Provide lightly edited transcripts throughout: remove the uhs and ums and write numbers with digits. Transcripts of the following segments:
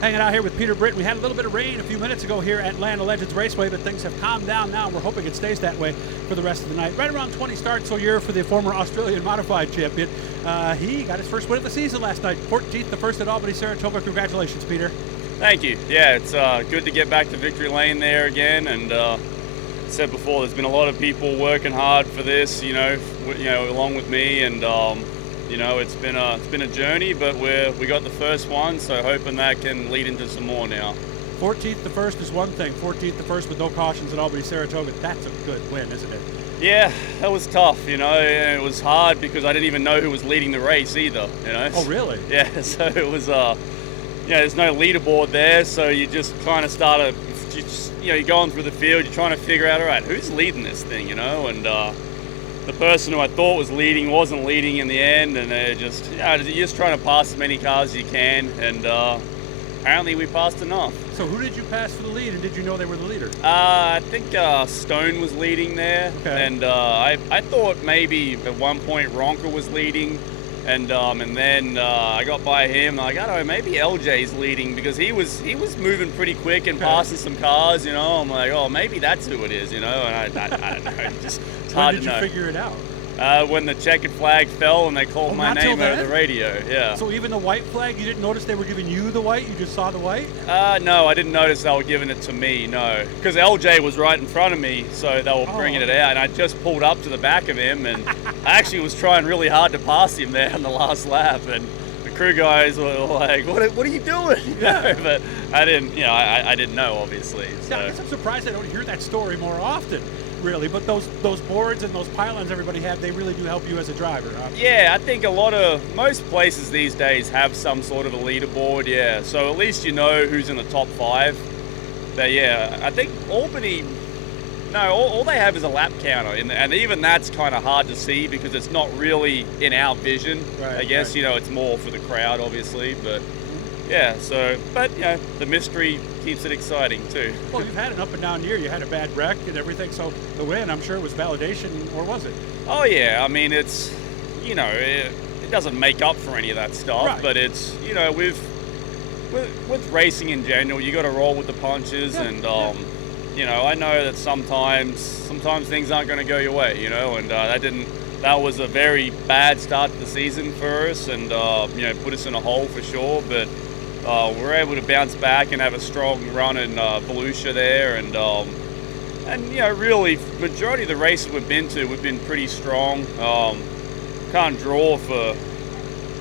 Hanging out here with Peter Britten. We had a little bit of rain a few minutes ago here at Land of Legends Raceway, but things have calmed down now, and we're hoping it stays that way for the rest of the night. Right around 20 starts a year for the former Australian Modified champion. He got his first win of the season last night. 14th, the first at Albany Saratoga. Congratulations, Peter. Thank you. Yeah, it's good to get back to victory lane there again. And said before, there's been a lot of people working hard for this, along with me, and it's been a journey, but we got the first one, so hoping that can lead into some more now. 14th the first is one thing. 14th the first with no cautions at Albany Saratoga. That's a good win, isn't it? Yeah, that was tough, and it was hard because I didn't even know who was leading the race either, Oh, really? Yeah, so it was, there's no leaderboard there, so you just kind of start you're going through the field, you're trying to figure out, all right, who's leading this thing, and the person who I thought was leading wasn't leading in the end, and you're just trying to pass as many cars as you can, and apparently we passed enough. So who did you pass for the lead, and did you know they were the leader? I think Stone was leading there, okay. And I thought maybe at one point Ronker was leading, and then I got by him. I don't know, maybe LJ's leading because he was moving pretty quick and passing some cars. I'm like, oh, maybe that's who it is. And I don't know. It's hard to know. When did you figure it out? When the checkered flag fell and they called my name over the radio. Yeah. So even the white flag, you didn't notice they were giving you the white? You just saw the white? No, I didn't notice they were giving it to me. No, because LJ was right in front of me, so they were bringing it out, and I just pulled up to the back of him, and I actually was trying really hard to pass him there on the last lap, and the crew guys were like, "What are you doing?" But I didn't. I didn't know, obviously. So. Yeah, I guess I'm surprised I don't hear that story more often. Really, but those boards and those pylons everybody had, they really do help you as a driver, huh? Yeah, I think most places these days have some sort of a leaderboard, yeah. So at least you know who's in the top 5. But yeah, I think Albany, all they have is a lap counter, and even that's kind of hard to see because it's not really in our vision. Right, I guess, right. It's more for the crowd, obviously, but yeah, but the mystery keeps it exciting too. Well, you've had an up and down year. You had a bad wreck and everything, so the win, I'm sure, was validation, or was it? Oh yeah, I mean, it's, it doesn't make up for any of that stuff, right. But it's, with racing in general, you got to roll with the punches, yeah, and I know that sometimes things aren't going to go your way, and that was a very bad start to the season for us, and put us in a hole for sure, but we're able to bounce back and have a strong run in Volusia there, and really, majority of the races we've been pretty strong. Can't draw for,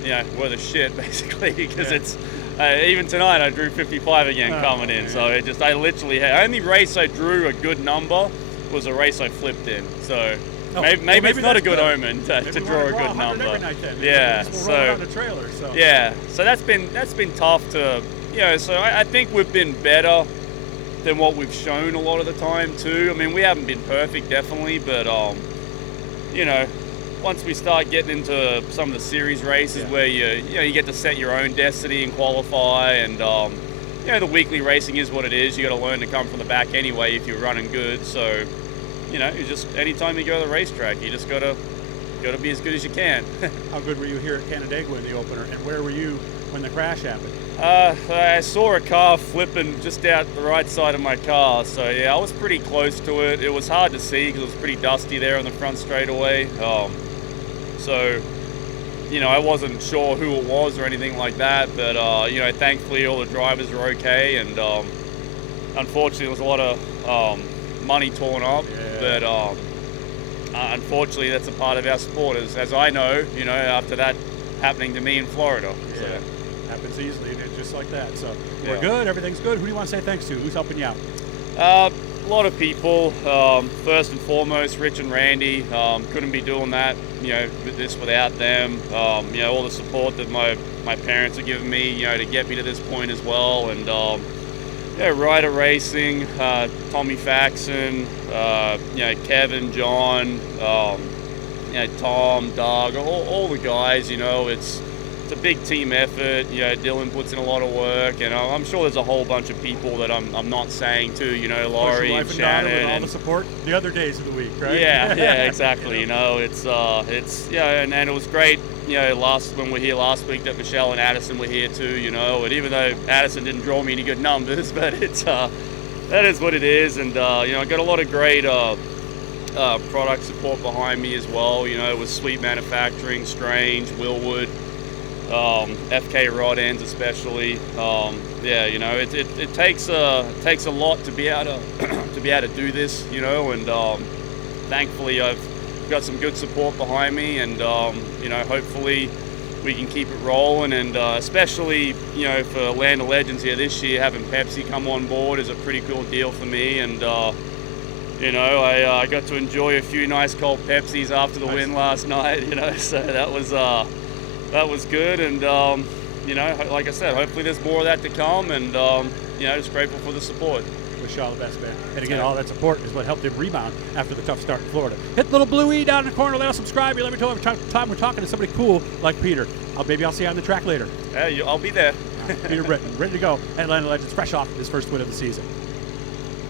worth a shit basically, because it's even tonight I drew 55 again coming in, so I literally only race I drew a good number was a race I flipped in, so. Maybe it's not a good omen to draw a good number. Every night then. Yeah, we'll roll it on the trailer. So. Yeah, so that's been tough to, So I think we've been better than what we've shown a lot of the time too. I mean, we haven't been perfect, definitely, but once we start getting into some of the series races where you get to set your own destiny and qualify, and the weekly racing is what it is. You got to learn to come from the back anyway if you're running good. So. You just anytime you go to the racetrack, you just gotta be as good as you can. How good were you here at Canandaigua in the opener, and where were you when the crash happened? I saw a car flipping just out the right side of my car, so yeah, I was pretty close to it. It was hard to see because it was pretty dusty there on the front straightaway. So I wasn't sure who it was or anything like that, but thankfully all the drivers were okay, and unfortunately there was a lot of money torn up, but unfortunately that's a part of our sport, as I know, after that happening to me in Florida. Yeah, so. Happens easily, just like that. So we're good, everything's good. Who do you want to say thanks to? Who's helping you out? A lot of people. First and foremost, Rich and Randy. Couldn't be doing that, without them. All the support that my parents have given me, to get me to this point as well, and Ryder Racing, Tommy Faxon, Kevin, John, Tom, Doug, all the guys. It's a big team effort. Dylan puts in a lot of work, and I'm sure there's a whole bunch of people that I'm not saying to. Laurie and Shannon, and all the support the other days of the week, right? Yeah, exactly. And it was great when we were here last week, that Michelle and Addison were here too, and even though Addison didn't draw me any good numbers, but that is what it is. And I got a lot of great product support behind me as well, with Sweet Manufacturing, Strange, Willwood, FK rod ends especially. It takes a lot to be able to do this, and thankfully I've got some good support behind me, and hopefully we can keep it rolling. And especially for Land of Legends here this year, having Pepsi come on board is a pretty cool deal for me. And I got to enjoy a few nice cold Pepsis after the win last night, so that was good. And like I said, hopefully there's more of that to come, and just grateful for the support. Wish you all the best, man. And again, all that support is what helped him rebound after the tough start in Florida. Hit the little blue E down in the corner there. Subscribe. You let me know every time we're talking to somebody cool like Peter. Maybe I'll see you on the track later. I'll be there. Peter Britten, ready to go. Atlanta Legends, fresh off his first win of the season.